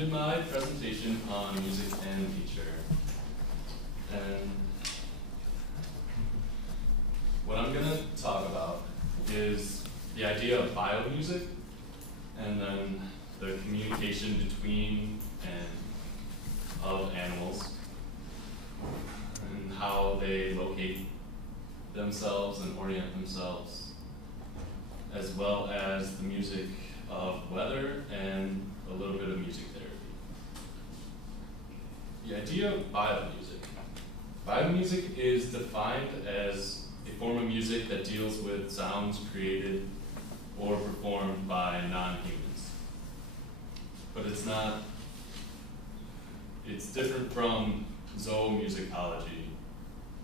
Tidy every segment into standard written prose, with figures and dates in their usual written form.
did my presentation on music and nature. And what I'm going to talk about is the idea of biomusic, and then the communication between and of animals, and how they locate themselves and orient themselves, as well as the music of weather and a little bit of music therapy. The idea of biomusic. Biomusic is defined as a form of music that deals with sounds created or performed by non-humans. But it's not, it's different from zoomusicology,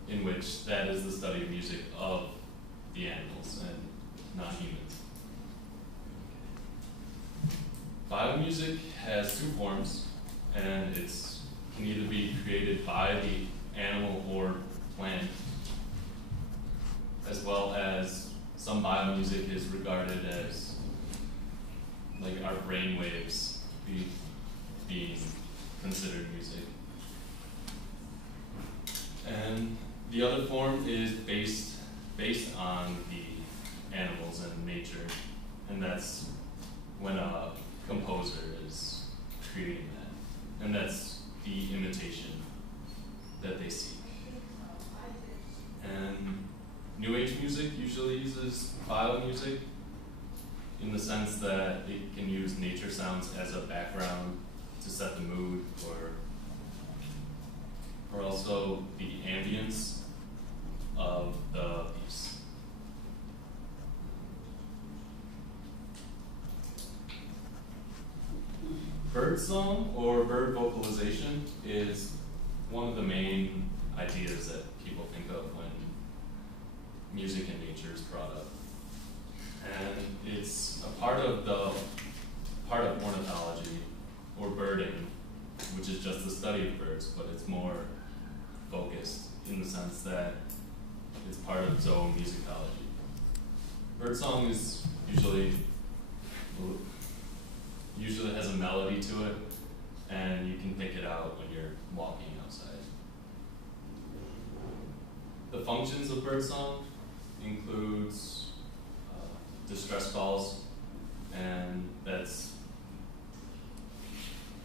in which that is the study of music of the animals and non-humans. Biomusic has two forms, and it can either be created by the animal or plant, as well as some biomusic is regarded as like our brain waves being considered music. And the other form is based on the animals and nature, and that's when a composer is creating that, and that's the imitation that they seek. And New Age music usually uses biomusic in the sense that it can use nature sounds as a background to set the mood, or also the ambience of the piece. Birdsong or bird vocalization is one of the main ideas that people think of when music and nature is brought up. And it's a part of ornithology, or birding, which is just the study of birds, but it's more focused in the sense that it's part of zoomusicology. Birdsong is usually has a melody to it, and you can pick it out when you're walking outside. The functions of birdsong includes distress calls, and that's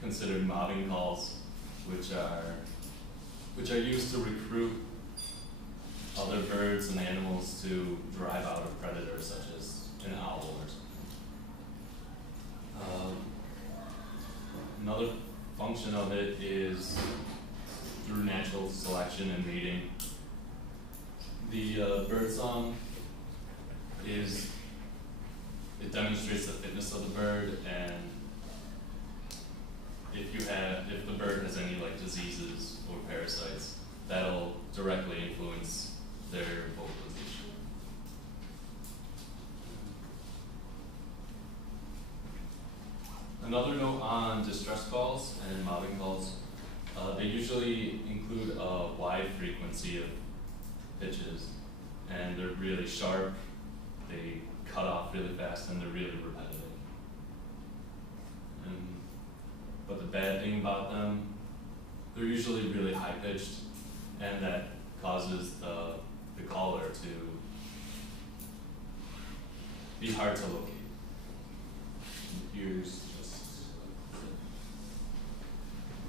considered mobbing calls, which are used to recruit other birds and animals to drive out a predator, such as an owl or something. Another function of it is through natural selection and mating. The birdsong it demonstrates the fitness of the bird, and if the bird has any like diseases or parasites, that'll directly influence their vocalization. Another note on distress calls and mobbing calls, they usually include a wide frequency of pitches, and they're really sharp, they cut off really fast, and they're really repetitive. But the bad thing about them, they're usually really high-pitched, and that causes the caller to be hard to locate. Here's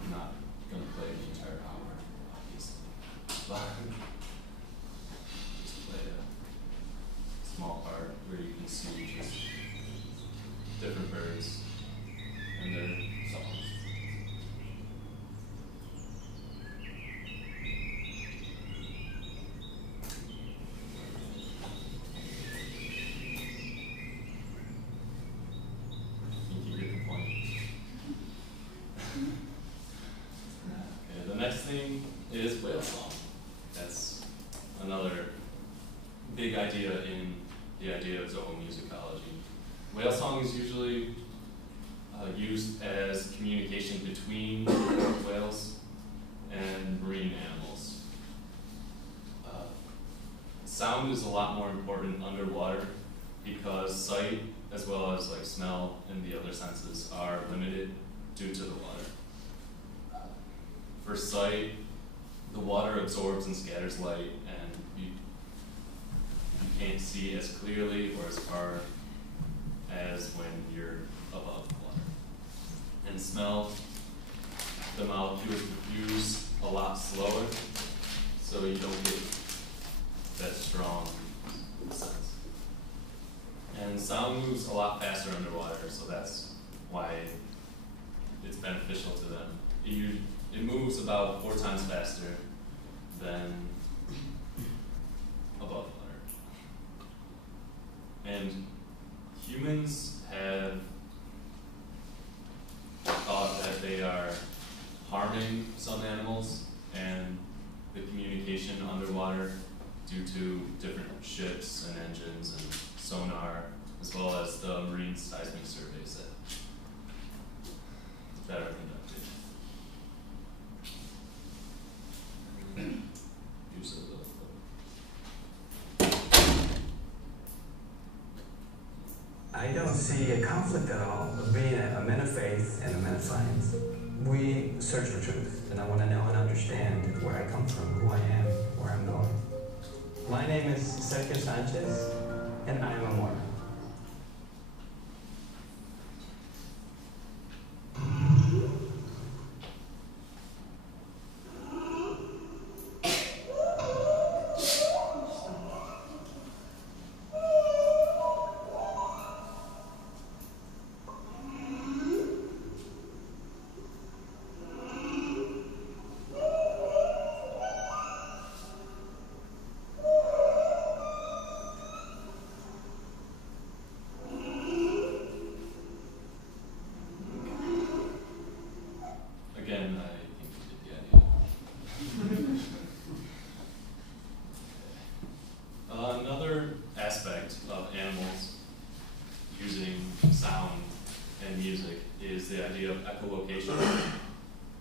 I'm not going to play the entire hour, obviously, but just play a small part where you can see just different birds and their songs. Is whale song. That's another big idea in the idea of zoomusicology. Whale song is usually used as communication between whales and marine animals. Sound is a lot more important underwater because sight, as well as like smell and the other senses, are limited due to the water. For sight, the water absorbs and scatters light, and you can't see as clearly or as far as when you're above the water. And smell, the molecules diffuse a lot slower, so you don't get that strong sense. And sound moves a lot faster underwater, so that's why it's beneficial to them. It moves about 4 times faster than above water. And humans have thought that they are harming some animals and the communication underwater due to different ships and engines and sonar, as well as the marine seismic surveys that are conducted. Use of I don't see a conflict at all of being a man of faith and a man of science. We search for truth, and I want to know and understand where I come from, who I am, where I'm going. My name is Sergio Sanchez, and I am a Mormon. Again, I think you get the idea. Another aspect of animals using sound and music is the idea of echolocation.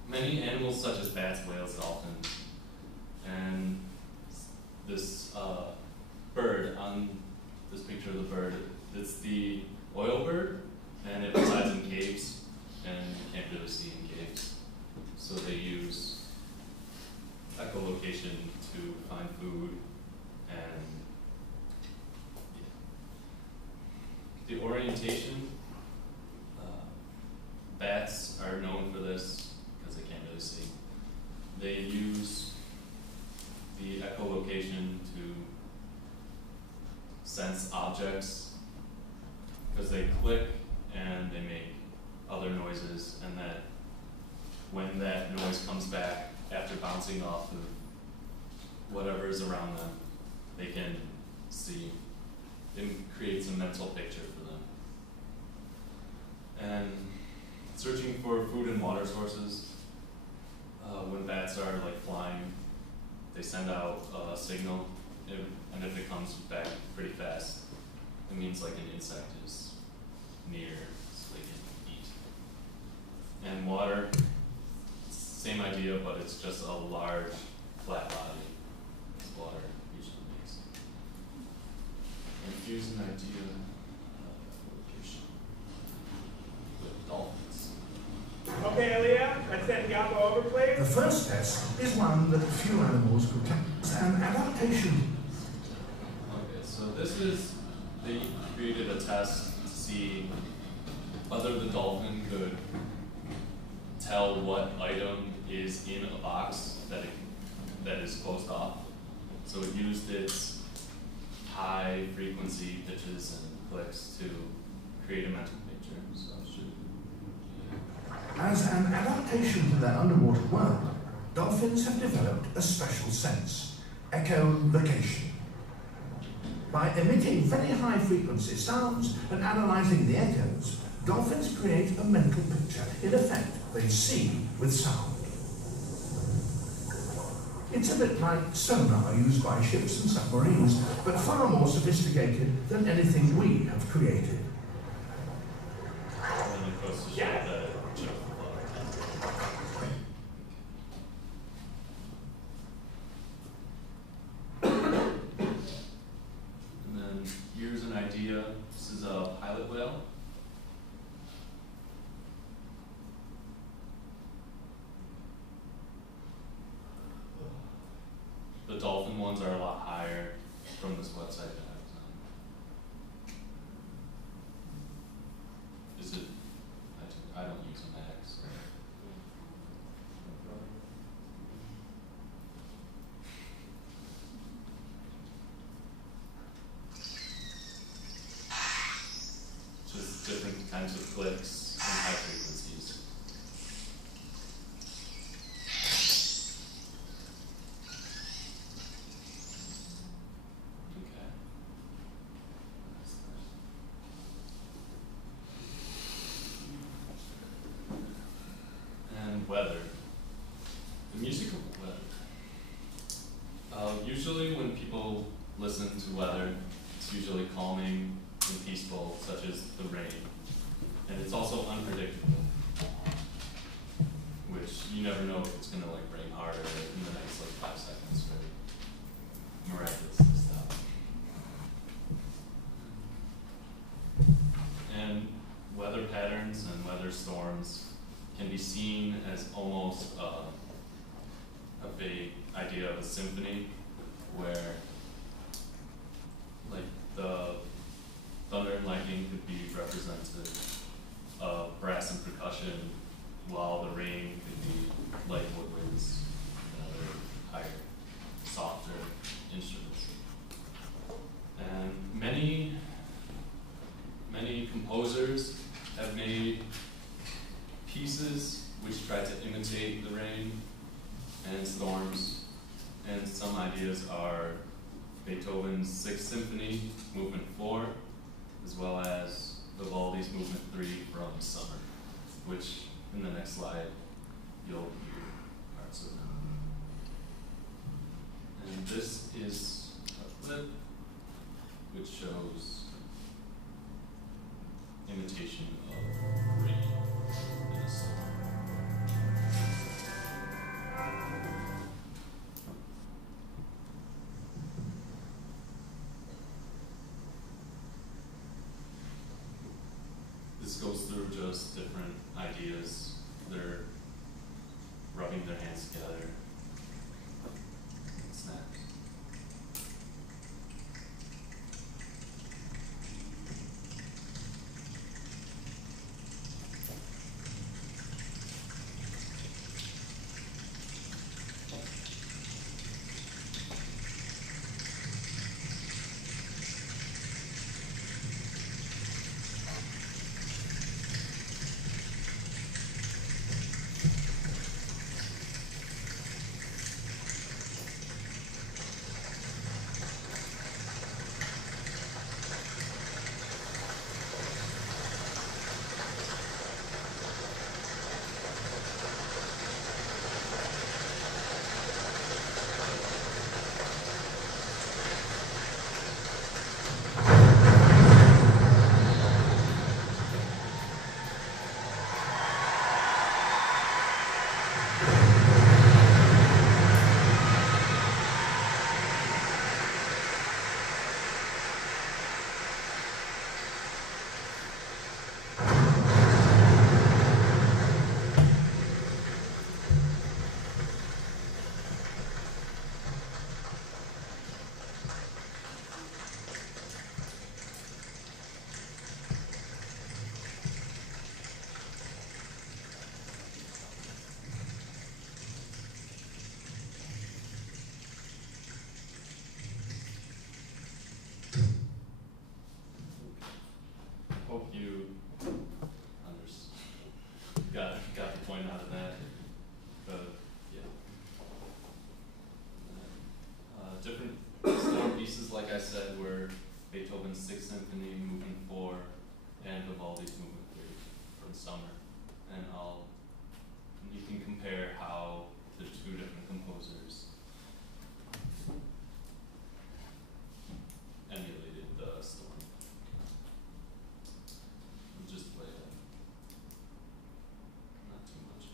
Many animals such as bats, whales, dolphins, and this bird on this picture of the bird, it's the oil bird, and it resides in caves, and you can't really see in caves. So they use echolocation to find food, and the orientation. Bats are known for this because they can't really see. They use the echolocation to sense objects because they click and they make other noises, and that when that noise comes back after bouncing off of whatever is around them, they can see. It creates a mental picture for them. And searching for food and water sources, when bats are like flying, they send out a signal, and if it comes back pretty fast, it means like an insect is near, so they can eat. And water, same idea, but it's just a large, flat body, as water usually makes. And here's an idea of location with dolphins. Okay, Aaliyah, let's send Yappa over, please. The first test is one that few animals could take. It's an adaptation. Okay, so this is, they created a test to see whether the dolphin could tell what item is in a box that is closed off. So it used its high frequency pitches and clicks to create a mental picture. So it should. As an adaptation to their underwater world, dolphins have developed a special sense, echolocation. By emitting very high frequency sounds and analyzing the echoes, dolphins create a mental picture. In effect, they see with sound. It's a bit like sonar used by ships and submarines, but far more sophisticated than anything we have created. And it goes to show that chip And then here's an idea. This is a pilot whale. dolphin ones are a lot higher from this website that I was on. Is it? I don't use a Mac, so. Just different kinds of clicks and high frequencies. Okay. And weather. The music of weather. Usually when people listen to weather, it's usually calming and peaceful, such as the rain. And it's also unpredictable, which you never know if it's gonna like rain harder in the next like 5 seconds or miraculously stop. And weather patterns and weather storms can be seen as almost a vague idea of a symphony, where like the thunder and lightning could be representative of brass and percussion, while the rain could be light woodwinds and other higher, softer instruments. And many composers have made pieces which try to imitate the rain and storms, and some ideas are Beethoven's Sixth Symphony, Movement 4, as well as Vivaldi's Movement 3 from Summer, which in the next slide you'll hear parts of. And this is a clip which shows imitation of rain in a storm. This goes through just different ideas. They're rubbing their hands together. Snaps. Hope you got the point out of that. But yeah, different storm pieces, like I said, were Beethoven's Sixth Symphony, Movement 4, and Vivaldi's Movement 3 from Summer. And you can compare how the two different composers emulated the storm. We'll just play it. Not too much.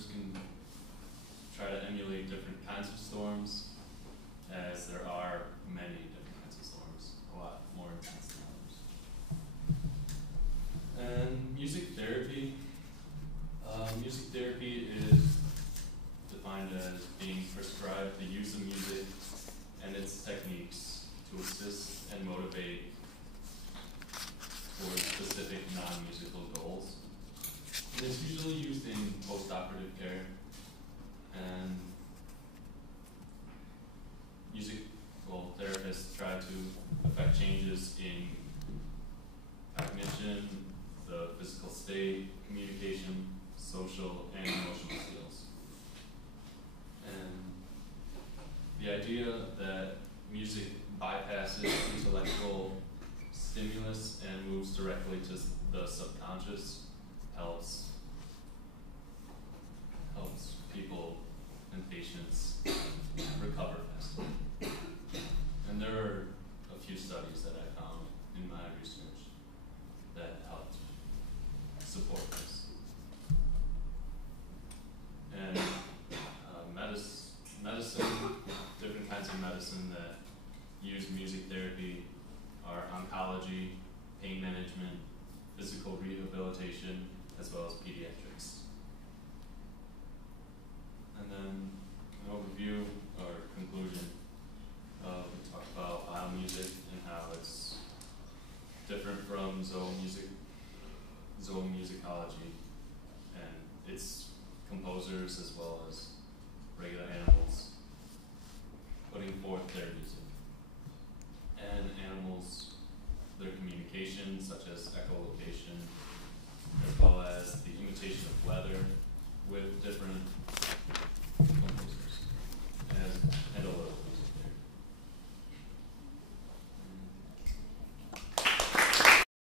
composers can try to emulate different kinds of storms, as there are many different kinds of storms, a lot more intense than others. And music therapy. Music therapy is defined as being prescribed the use of music and its techniques to assist and motivate towards specific non-musical goals. And it's usually used in post-operative care, and therapists try to affect changes in cognition, the physical state, communication, social, and emotional skills. And the idea that music bypasses intellectual stimulus and moves directly to the subconscious helps people and patients recover faster. And there are a few studies that I found in my research that helped support this. And medicine, different kinds of medicine that use music therapy are oncology, pain management, physical rehabilitation, as well as pediatrics. And then an overview or conclusion. We talked about biomusic and how it's different from zoomusicology, and its composers as well as regular animals putting forth their music. And animals, their communication, such as echolocation, as well as the imitation of weather with